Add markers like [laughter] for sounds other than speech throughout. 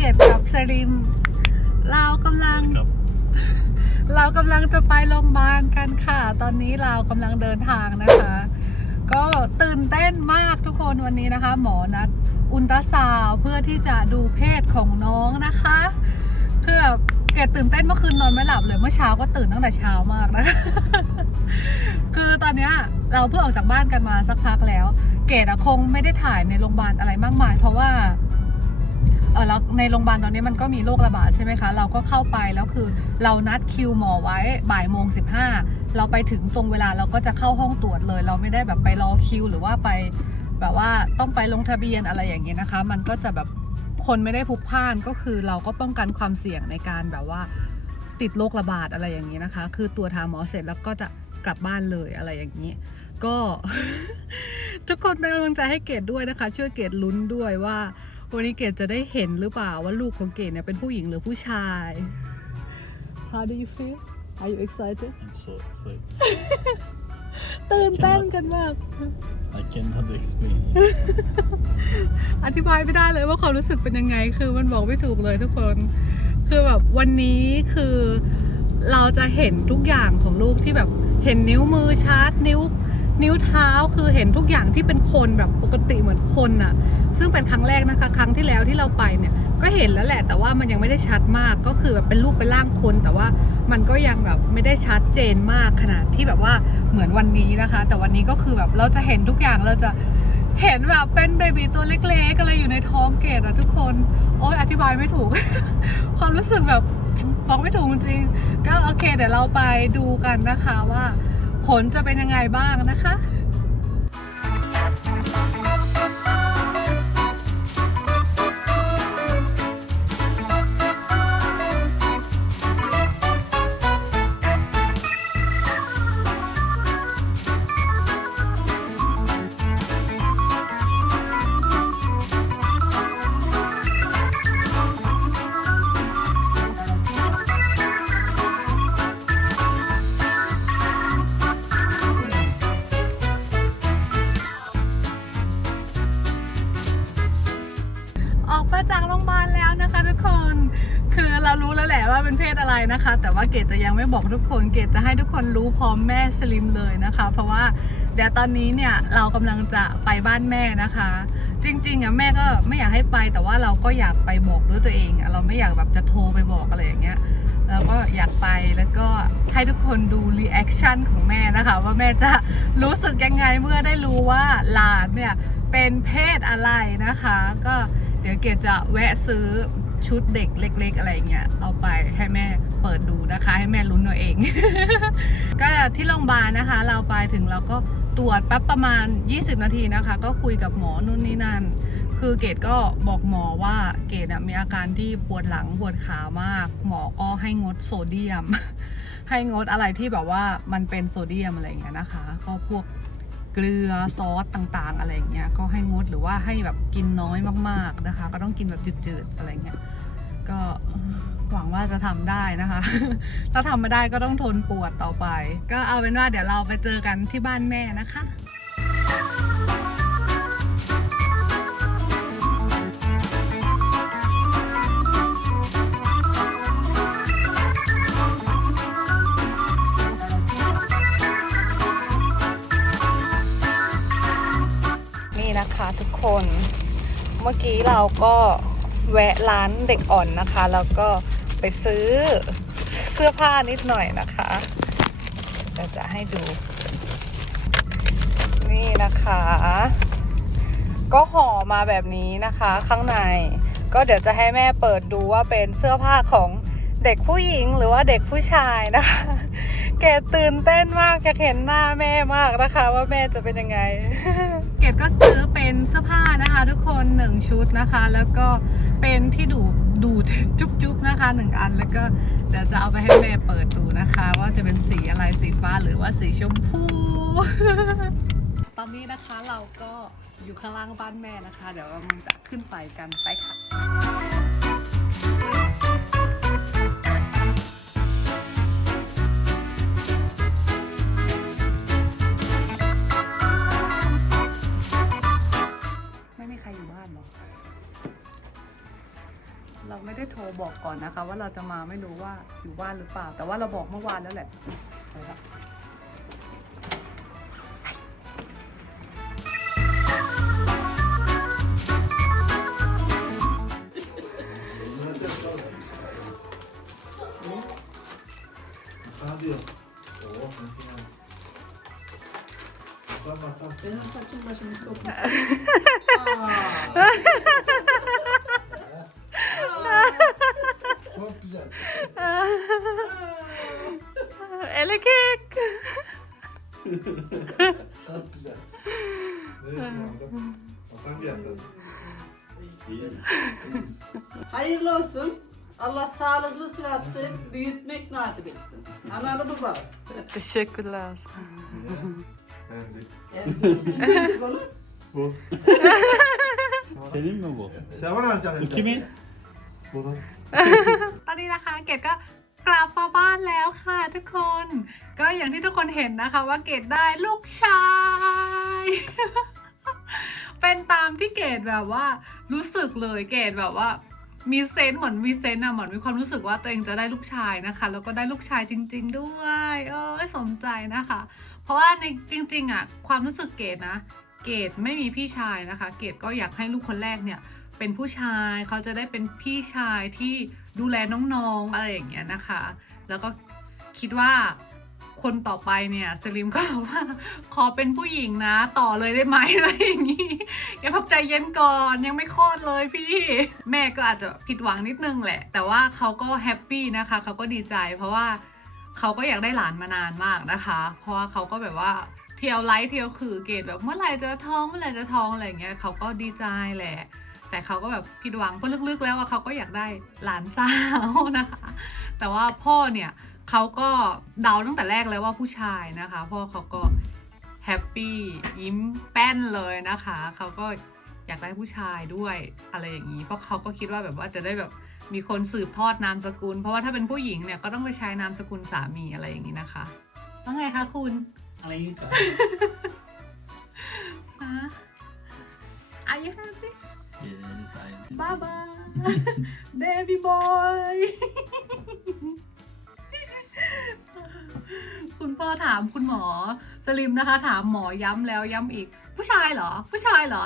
เกตกับเซริม เรากำลังครับเรากำลังจะไปโรงพยาบาลกันค่ะ ตอนนี้เรากำลังเดินทางนะคะ ก็ตื่นเต้นมากทุกคนวันนี้นะคะ หมอนัดอุลตราซาวด์เพื่อที่จะดูเพศของน้องนะคะคือแบบเกดตื่นเต้นเมื่อคืนนอนไม่หลับเลยเมื่อเช้าก็ตื่นตั้งแต่เช้ามากนะคะคือตอนเนี้ยเราเพิ่งออกจากบ้านกันมาสักพักแล้ว เกดอะคงไม่ได้ถ่ายในโรงพยาบาลอะไรมากมาย เพราะว่าเออแล้ว ในโรงพยาบาลตอนนี้มันก็มีโรคระบาดใช่ไหมคะ เราก็เข้าไปแล้วคือเรานัดคิวหมอไว้บ่ายโมงสิบห้าเราไปถึงตรงเวลาเราก็จะเข้าห้องตรวจเลย เราไม่ได้แบบไปรอคิว หรือว่าไปแบบว่าต้องไปลงทะเบียนอะไรอย่างเงี้ยนะคะ มันก็จะแบบคนไม่ได้พลุกพ่านก็คือเราก็ป้องกันความเสี่ยงในการแบบว่าติดโรคระบาดอะไรอย่างนี้นะคะ คือตัวทางหมอเสร็จแล้วก็จะกลับบ้านเลยอะไรอย่างนี้ ก็ ทุกคนเป็นกำลังใจให้เกดด้วยนะคะ ช่วยเกดลุ้นด้วยว่า วันนี้เกดจะได้เห็นหรือเปล่าว่าลูกของเกดเนี่ยเป็นผู้หญิงหรือผู้ชาย How do you feel Are you excited I'm so excited. ตื่นเต้นกันมาก I cannot explain. อธิบายไม่ได้เลยว่าความรู้สึกเป็นยังไง คือมันบอกไม่ถูกเลยทุกคน คือแบบวันนี้คือเราจะเห็นทุกอย่างของลูกที่แบบเห็นนิ้วมือชาร์จนิ้ว นิ้วเท้าคือเห็นทุกอย่างที่เป็นคนแบบปกติเหมือนคนอะซึ่งเป็นครั้งแรกนะคะ ครั้งที่แล้วที่เราไปเนี่ยก็เห็นแล้วแหละ แต่ว่ามันยังไม่ได้ชัดมากก็คือแบบเป็นรูปเป็นร่างคน แต่ว่ามันก็ยังแบบไม่ได้ชัดเจนมากขนาดที่แบบว่าเหมือนวันนี้นะคะ แต่วันนี้ก็คือแบบเราจะเห็นทุกอย่างเราจะเห็นแบบเป็นเบบีตัวเล็กๆอะไรอยู่ในท้องเกดอะทุกคน โอ้ยอธิบายไม่ถูก ความรู้สึกแบบบอกไม่ถูกจริงก็โอเคเดี๋ยวเราไปดูกันนะคะว่า ผลจะเป็นยังไงบ้างนะคะ ว่าเป็นเพศอะไรนะคะ แต่ว่าเกดจะยังไม่บอกทุกคน เกดจะให้ทุกคนรู้พร้อมแม่สลิมเลยนะคะ เพราะว่าเดี๋ยวตอนนี้เนี่ยเรากำลังจะไปบ้านแม่นะคะ จริงๆอะแม่ก็ไม่อยากให้ไป แต่ว่าเราก็อยากไปบอกด้วยตัวเองอะเราไม่อยากแบบจะโทรไปบอกอะไรอย่างเงี้ยแล้วก็อยากไปแล้วก็ให้ทุกคนดูรีแอคชั่นของแม่นะคะ ว่าแม่จะรู้สึกยังไงเมื่อได้รู้ว่าหลานเนี่ยเป็นเพศอะไรนะคะ ก็เดี๋ยวเกดจะแวะซื้อ ชุดเด็กเล็ก ๆ อะไรเงี้ยเอาไปให้แม่เปิดดูนะคะ ให้แม่ลุ้นเอาเอง ก็ที่โรงพยาบาลนะคะ เราไปถึงเราก็ตรวจแป๊บประมาณ 20 นาทีนะคะ ก็คุยกับหมอนู่นนี่นั่น คือเกดก็บอกหมอว่าเกดมีอาการที่ปวดหลังปวดขามาก หมอก็ให้งดโซเดียม ให้งดอะไรที่แบบว่ามันเป็นโซเดียมอะไรเงี้ยนะคะ ก็พวก เกลือซอสต่างๆ อะไรอย่างเงี้ยก็ให้งดหรือว่าให้แบบกินน้อยมากๆนะคะ ก็ต้องกินแบบจืดๆอะไรเงี้ยก็หวังว่าจะทำได้นะคะ ถ้าทำไม่ได้ก็ต้องทนปวดต่อไป ก็เอาเป็นว่าเดี๋ยวเราไปเจอกันที่บ้านแม่นะคะ คน เมื่อกี้เราก็แวะร้านเด็กอ่อนนะคะ แล้วก็ไปซื้อเสื้อผ้านิดหน่อยนะคะเดี๋ยวจะให้ดู นี่นะคะ ก็ห่อมาแบบนี้นะคะ ข้างใน ก็เดี๋ยวจะให้แม่เปิดดูว่าเป็นเสื้อผ้าของเด็กผู้หญิงหรือว่าเด็กผู้ชายนะคะ เกดตื่นเต้นมากอยากเห็นหน้าแม่มากนะคะ ว่าแม่จะเป็นยังไง เกดก็ซื้อเป็นเสื้อผ้านะคะ ทุกคนหนึ่งชุดนะคะ แล้วก็เป็นที่ดูดดูดจุ๊บๆนะคะหนึ่งอันแล้วก็เดี๋ยวจะเอาไปให้แม่เปิดดูนะคะ ว่าจะเป็นสีอะไรสีฟ้าหรือว่าสีชมพู ตอนนี้นะคะเราก็อยู่ข้างล่างบ้านแม่นะคะ เดี๋ยวเราจะขึ้นไปกันไปค่ะ เราไม่ได้โทรบอกก่อนนะคะ ว่าเราจะมาไม่รู้ว่าอยู่บ้านหรือเปล่า แต่ว่าเราบอกเมื่อวานแล้วแหละไปละ Hadi. Oo, makine. Çok güzel. [laughs] Ele kek. [laughs] Çok güzel. Hasan gelsin. [laughs] Hayırlı olsun. Allah sağlıklı sıhhatli büyütmek nasip etsin. Analı babalı. Teşekkürler. Bu. Senin mi bu? Kimin? Bu da. ตอนนี้นะคะเกดก็กลับมาบ้านแล้วค่ะทุกคน ก็อย่างที่ทุกคนเห็นนะคะว่าเกดได้ลูกชาย เป็นตามที่เกดแบบว่า รู้สึกเลยเกดแบบว่ามีเซนเหมือนมีเซนอะเหมือนมีความรู้สึกว่าตัวเองจะได้ลูกชายนะคะ แล้วก็ได้ลูกชายจริง ๆ ด้วยเออสมใจนะคะ เพราะว่าในจริง ๆอะความรู้สึกเกดนะ เกดไม่มีพี่ชายนะคะ เกดก็อยากให้ลูกคนแรกเนี่ย เป็นผู้ชายเขาจะได้เป็นพี่ชายที่ดูแลน้องๆอะไรอย่างเงี้ยนะคะ แล้วก็คิดว่าคนต่อไปเนี่ยสลิมก็บอกว่าขอเป็นผู้หญิงนะ ต่อเลยได้ไหมอะไรอย่างงี้อย่าพักใจเย็นก่อนยังไม่คลอดเลยพี่ แม่ก็อาจจะผิดหวังนิดนึงแหละ แต่ว่าเขาก็แฮปปี้นะคะเขาก็ดีใจ เพราะว่าเขาก็อยากได้หลานมานานมากนะคะ เพราะว่าเขาก็แบบว่าเที่ยวไลฟ์เที่ยวคือเกตแบบเมื่อไหร่จะท้องเมื่อไหร่จะท้องอะไรอย่างเงี้ยเขาก็ดีใจแหละ แต่เขาก็แบบผิดหวังเพราะลึกๆ แล้วอะเขาก็อยากได้หลานสาวนะคะ แต่ว่าพ่อเนี่ยเขาก็เดาตั้งแต่แรกเลยว่าผู้ชายนะคะ พ่อเขาก็แฮปปี้ยิ้มแป้นเลยนะคะเขาก็อยากได้ผู้ชายด้วยอะไรอย่างนี้ เพราะเขาก็คิดว่าแบบว่าจะได้แบบมีคนสืบทอดนามสกุล เพราะว่าถ้าเป็นผู้หญิงเนี่ยก็ต้องไปใช้นามสกุลสามีอะไรอย่างนี้นะคะว่าไงคะคุณ อะไรอีกอะฮะ Are you happy Yes, I Bye bye baby boy คุณพ่อถามคุณหมอสลิมนะคะ ถามหมอย้ำแล้วย้ำอีก ผู้ชายเหรอ ผู้ชายเหรอ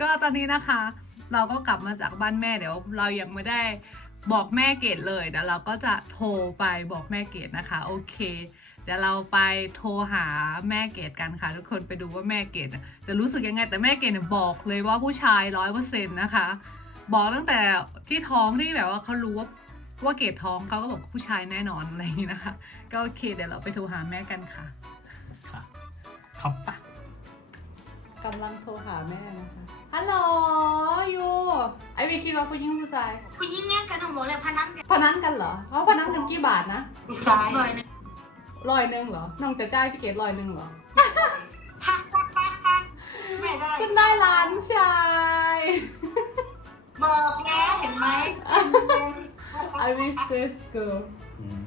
ก็ตอนนี้นะคะ เราก็กลับมาจากบ้านแม่เดี๋ยว เรายังไม่ได้บอกแม่เกดเลยเดี๋ยวเราก็จะโทรไปบอกแม่เกดนะคะ โอเค เดี๋ยวเราไปโทรหาแม่เกดกันค่ะ ทุกคนไปดูว่าแม่เกดน่ะจะรู้สึกยังไง แต่แม่เกดเนี่ยบอกเลยว่าผู้ชายร้อยเปอร์เซ็นต์นะคะ บอกตั้งแต่ที่ท้องที่แบบว่าเขารู้ว่าว่าเกดท้องเขาก็บอกผู้ชายแน่นอนอะไรอย่างนี้นะคะ ก็โอเคเดี๋ยวเราไปโทรหาแม่กันค่ะค่ะครับปะกำลังโทรหาแม่นะคะ ฮัลโหลยูไอวีคิดว่าผู้หญิงผู้ชาย ผู้หญิงเนี่ยกันทั้งหมดเลยพนันกันพนันกันเหรอเขาพนันกันกี่บาทนะสองร้อย หนึงร้อยหนึ่งเหรอ น้องจะจ่ายพี่เกดร้อยหนึ่งเหรอฮ่าฮ่าฮ่าฮ่าไม่ได้คุณได้ล้านชาย บอกแล้วเห็นไหม I wish this girl อืม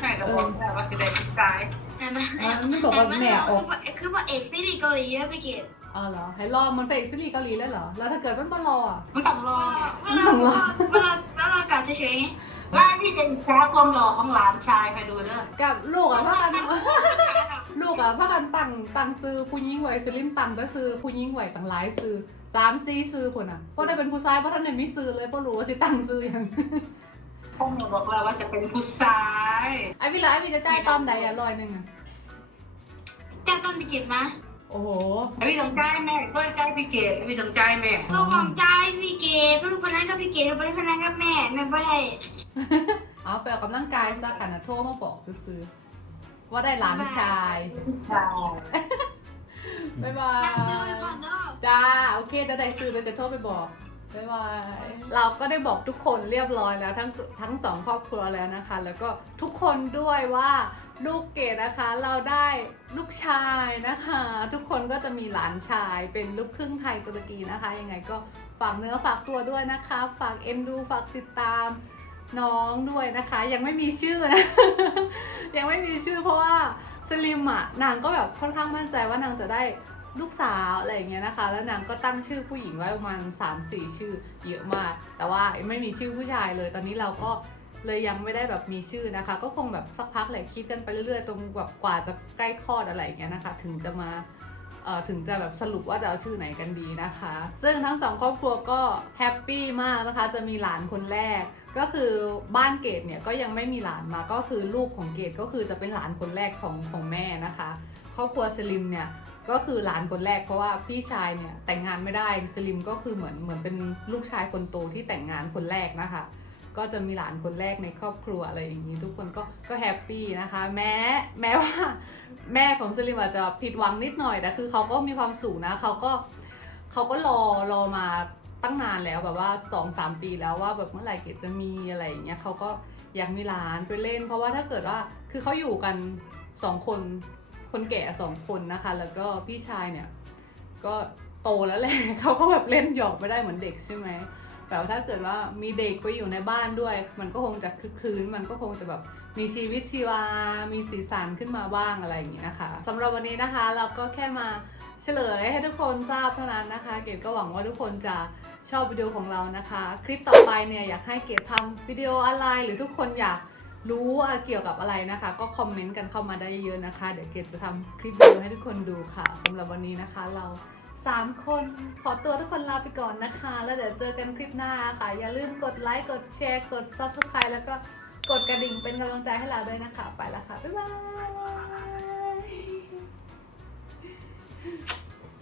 แม่ก็บอกแล้วว่าจะได้ผู้ชายเห็นไหมอะไม่บอกว่าแม่ออก คือว่าเอกซีรีส์เกาหลีแล้วไปเกต อ๋อเหรอให้รอมันไปอีกซีรีส์เกาหลีแล้วเหรอ แล้วถ้าเกิดมันมารออะ มันต้องรอต้องรอเวลาแล้วเรากลับเฉยว่าที่จะอิจฉาความหล่อของหลานชายใครดูเด้อกับลูกอะพ่อกันๆลูกอะพ่อกันตั้งตั้งซื้อผู้หญิงไว้สลิมตั้งก็ซื้อผู้หญิงไว้ตั้งหลายซื้อสามสี่ซื้อคนอะเพราะได้เป็นผู้ชายเพราะท่านเนี่ยมีซื้อเลยเพราะรู้ว่าสิตั้งซื้อยังพ่อหนูบอกแล้วว่าจะเป็นผู้ชายไอ้พี่ละไอ้พี่จะจ่ายตอนใดอะร้อยหนึ่งอะจะต้นไปเกตมา โอ้โหไอ้พี่ต้องใจแม่ด้วยใจพี่เกดไอ้พี่ต้องใจแม่เราหวังใจพี่เกตเป็นพนันกับพี่เกตเป็นพนันกับแม่แม่ไม่ได้เอาไปออกกำลังกายซะกันนะโทรมาบอกซื้อๆว่าได้หลานชายใช่บ๊ายบานั่งดูไปยก่อนเนาะ จ้า โอเคเดี๋ยวได้ซื้อเดี๋ยวจะโทรไปบอก บ๊ายบาย เราก็ได้บอกทุกคนเรียบร้อยแล้วทั้งทั้งสองครอบครัวแล้วนะคะ แล้วก็ทุกคนด้วยว่าลูกเกดนะคะ เราได้ลูกชายนะคะ ทุกคนก็จะมีหลานชายเป็นลูกครึ่งไทยตุรกีนะคะ ยังไงก็ฝากเนื้อฝากตัวด้วยนะคะ ฝากเอ็นดูฝากติดตามน้องด้วยนะคะ ยังไม่มีชื่อนะยังไม่มีชื่อเพราะว่าสลิมอะนางก็แบบค่อนข้างมั่นใจว่านางจะได้ ลูกสาวอะไรอย่างเงี้ยนะคะ แล้วนางก็ตั้งชื่อผู้หญิงไว้ประมาณ3 4 ชื่อเยอะมาก แต่ว่าไม่มีชื่อผู้ชายเลย ตอนนี้เราก็เลยยังไม่ได้แบบมีชื่อนะคะ ก็คงแบบสักพักแหละคิดกันไปเรื่อยๆตรงแบบกว่าจะใกล้คลอดอะไรอย่างเงี้ยนะคะ ถึงจะมาเอ่อถึงจะแบบสรุปว่าจะเอาชื่อไหนกันดีนะคะ ซึ่งทั้งสองครอบครัวก็แฮปปี้มากนะคะ จะมีหลานคนแรก ก็คือบ้านเกดเนี่ยก็ยังไม่มีหลานมา ก็คือลูกของเกดก็คือจะเป็นหลานคนแรกของของแม่นะคะ รอบครัวสลิมเนี่ยก็คือหลานคนแรกเพราะว่าพี่ชายเนี่ยแต่งงานไม่ได้สลิมก็คือเหมือนเหมือนเป็นลูกชายคนโตที่แต่งงานคนแรกนะคะ ก็จะมีหลานคนแรกในครอบครัวอะไรอย่างนี้ ทุกคนก็ก็แฮปปี้นะคะ แม้แม้ว่าแม่ของสลิมอาจจะผิดหวังนิดหน่อยแต่คือเขาก็มีความสุขนะเขาก็เขาก็รอรอมาตั้งนานแล้วแบบว่า2อสปีแล้วว่าแบบเมื่อไหร่เกดจะมีอะไรอย่างเงี้ยเขาก็อยากมีหลานไปเล่น เพราะว่าถ้าเกิดว่าคือเขาอยู่กันสองคน คนแก่สองคนนะคะ แล้วก็พี่ชายเนี่ยก็โตแล้วแหละเขาก็แบบเล่นหยอกไม่ได้เหมือนเด็กใช่ไหมแต่ว่าถ้าเกิดว่ามีเด็กไปอยู่ในบ้านด้วย มันก็คงจะคึกคืนมันก็คงจะแบบมีชีวิตชีวา มีสีสันขึ้นมาบ้างอะไรอย่างนี้นะคะสำหรับวันนี้นะคะเราก็แค่มาเฉลยให้ทุกคนทราบเท่านั้นนะคะ เกดก็หวังว่าทุกคนจะชอบวิดีโอของเรานะคะ คลิปต่อไปเนี่ยอยากให้เกดทำวิดีโออะไรหรือทุกคนอยาก รู้เกี่ยวกับอะไรนะคะ ก็คอมเมนต์กันเข้ามาได้เยอะๆนะคะ เดี๋ยวเกดจะทำคลิปวิดีโอให้ทุกคนดูค่ะสำหรับวันนี้นะคะ เรา 3 คนขอตัวทุกคนลาไปก่อนนะคะ แล้วเดี๋ยวเจอกันคลิปหน้าค่ะ อย่าลืมกดไลค์กดแชร์กด subscribe แล้วก็กดกระดิ่งเป็นกำลังใจให้เราด้วยนะคะ ไปแล้วค่ะ บ๊ายบาย